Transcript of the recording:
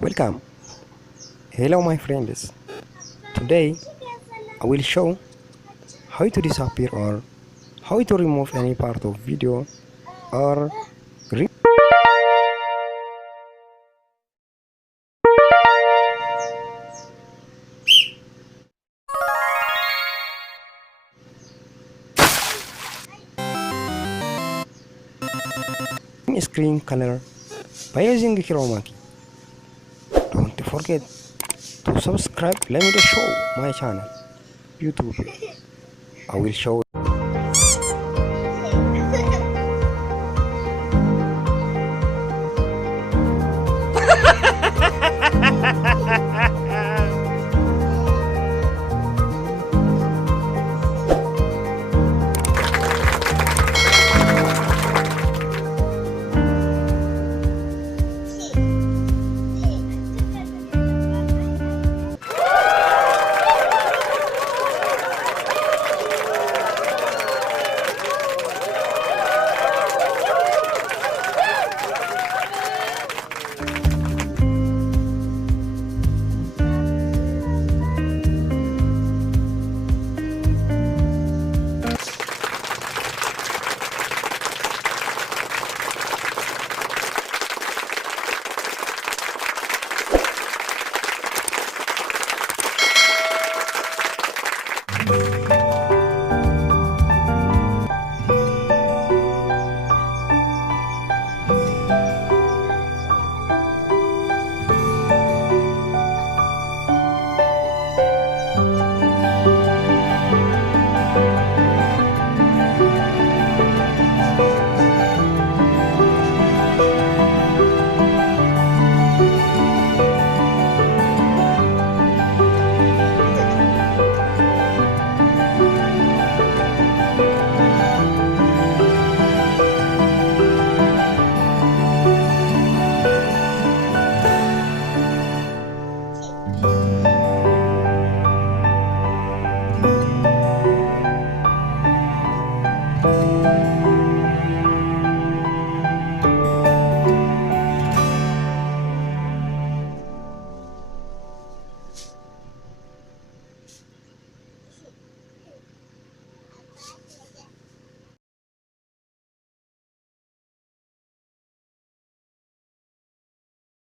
Welcome. Hello my friends. Today I will show how to disappear or how to remove any part of video or screen color by using chroma key. Don't forget to subscribe. Let me show my channel YouTube. I will show